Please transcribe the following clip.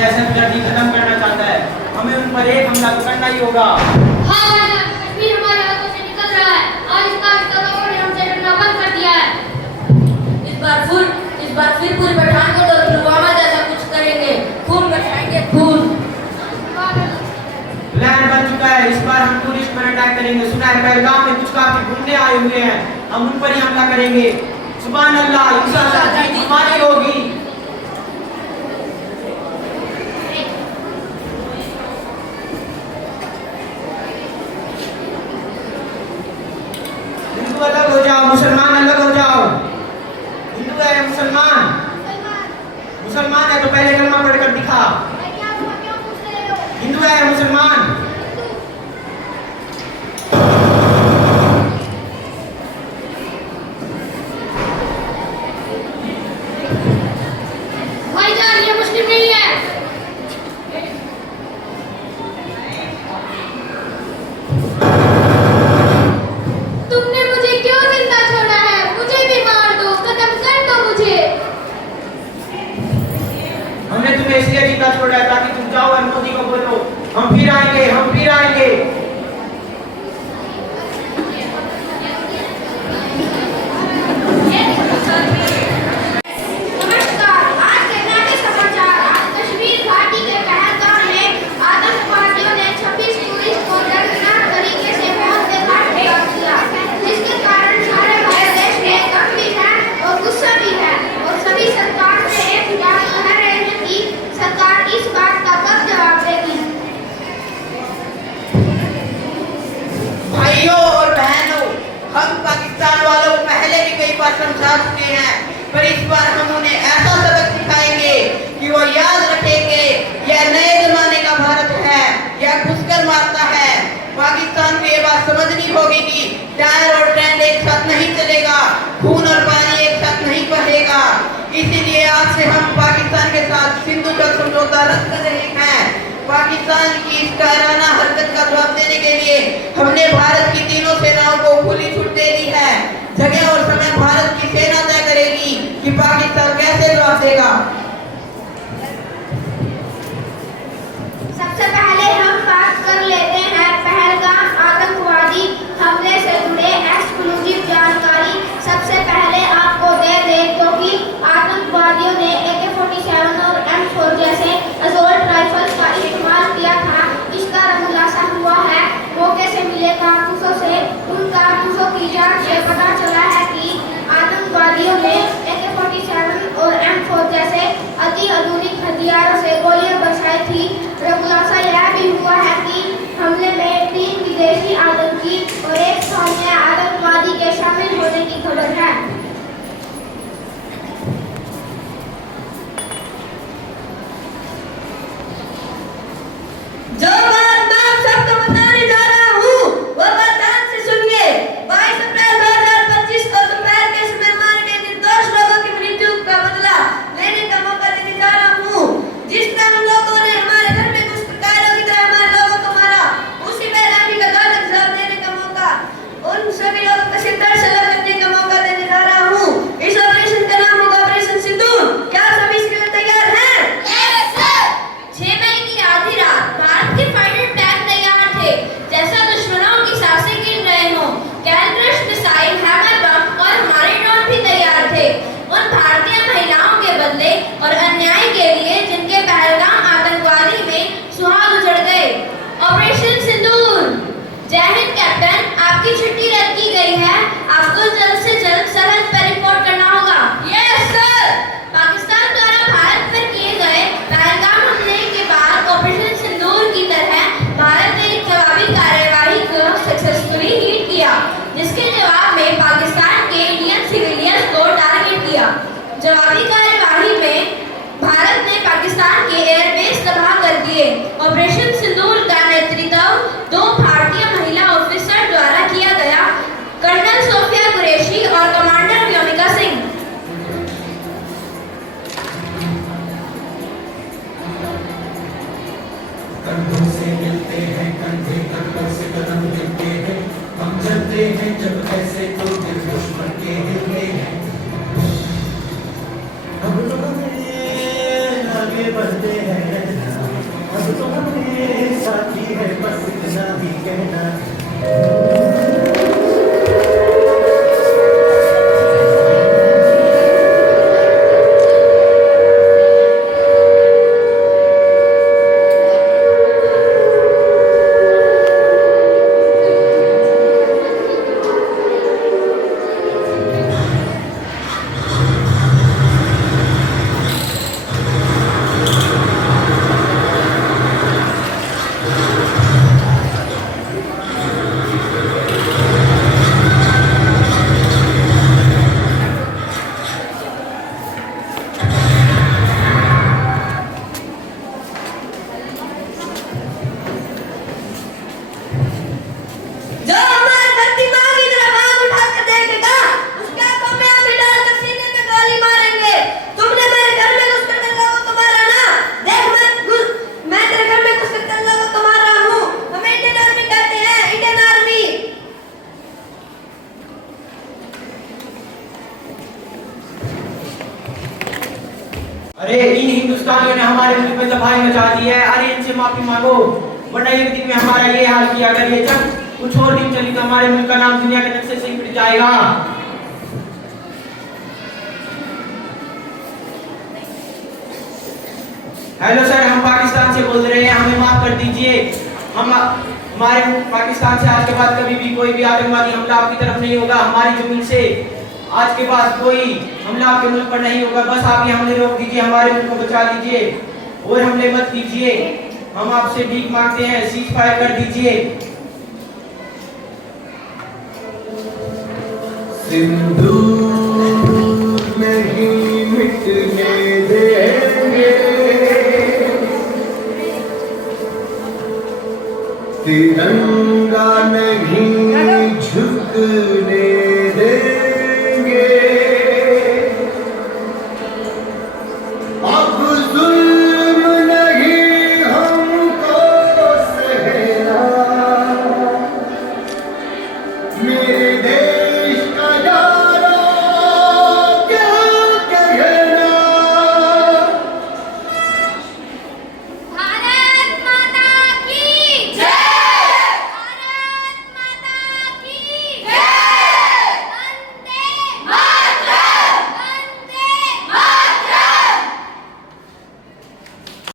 दहशतगर्दी खत्म करना चाहता है। हमें उन पर एक हमला तो करना ही होगा। हाँ भाईजान, कश्मीर हमारे हाथों से निकल रहा है। आज इसका लोगों ने हमसे डरना बंद कर दिया है। इस बार फिर पूरे पठानकोट और पुलवामा जैसा कुछ करेंगे। खून मचाएंगे, खून। प्लान बन चुका है। इस बार हम टूरिस्ट पर अटैक करेंगे। सुना है पहलगाम में कुछ काफी घूमने आए हुए हैं, हम उन पर ही हमला करेंगे। सुभान अल्लाह, इंशाअल्लाह जीत हमारी होगी। हिंदू अलग हो जाओ, मुसलमान अलग हो जाओ। हिंदू है या मुसलमान? मुसलमान है तो पहले कलमा पढ़कर दिखा। हिंदू है या मुसलमान? भाईजान, ये मुस्लिम नहीं है। तुमने मुझे क्यों जिंदा छोड़ा है? मुझे भी मार दो, खत्म कर दो मुझे। हमने तुम्हें इसलिए जिंदा छोड़ा है ताकि तुम जाओ और मोदी को बोलो हम फिर आएंगे, हम फिर आएंगे। नमस्कार, आज के ताजे समाचार। आज कश्मीर घाटी के पहलगाम में आतंकवादियों ने 26 टूरिस्ट को दर्दनाक तरीके से मौत के घाट उतार दिया, जिसके कारण सारे भारत देश में गम भी है और गुस्सा भी है। और सभी सरकार से एक बात कह रहे हैं कि सरकार इस बात का कब जवाब देगी। भाइयों और बहनों, हम पाकिस्तान वालों को पहले भी कई बार समझा चुके हैं, पर इस बार हम उन्हें ऐसा सबक सिखाएंगे कि वो याद रखेंगे यह नए जमाने का भारत है, यह घुसकर मारता है। पाकिस्तान को ये बात समझनी होगी कि टायर और ट्रेंड एक साथ नहीं चलेगा, खून और पानी एक साथ नहीं बहेगा। इसीलिए आज से हम पाकिस्तान के साथ सिंधु का समझौता रद्द कर रहे हैं। पाकिस्तान की इस कायराना हरकत का जवाब देने के लिए हमने भारत की तीनों सेनाओं को खुली छूट दे दी है। जगह और समय भारत की सेना तय करेगी कि पाकिस्तान कैसे जवाब देगा। सबसे पहले हम बात कर लेते हैं पहलगाम आतंकवादी हमले से जुड़े एक्सक्लूसिव जानकारी। सबसे पहले आपको दे दें क्योंकि आतंकवादियों ने AK-47 और M4 जैसे असॉल्ट राइफल्स का इस्तेमाल किया था। इसका खुलासा हुआ है। मौके से मिले कारतूसों से उन कारतूसों की जांच से पता अरे इन हिंदुस्तानियों ने हमारे मुल्क में तबाही मचा दी है। अरे इनसे माफी मांगो, वरना एक दिन में हमारा ये हाल किया। अगर ये जब कुछ और दिन चली तो हमारे मुल्क का नाम दुनिया के नक्शे से ही मिट जाएगा। हेलो सर, हम पाकिस्तान से बोल रहे हैं, हमें माफ कर दीजिए। हमारे पाकिस्तान से आज के बाद कभी भी कोई भी आतंकवादी हमला आपकी तरफ नहीं होगा। हमारी जमीन से आज के बाद कोई हमला आपके मुल्क पर नहीं होगा। बस आप ये हमले रोक दीजिए, हमारे मुल्क को बचा लीजिए और हमले मत कीजिए। हम आपसे भीख मांगते हैं, सीज फायर कर दीजिए। सिंधु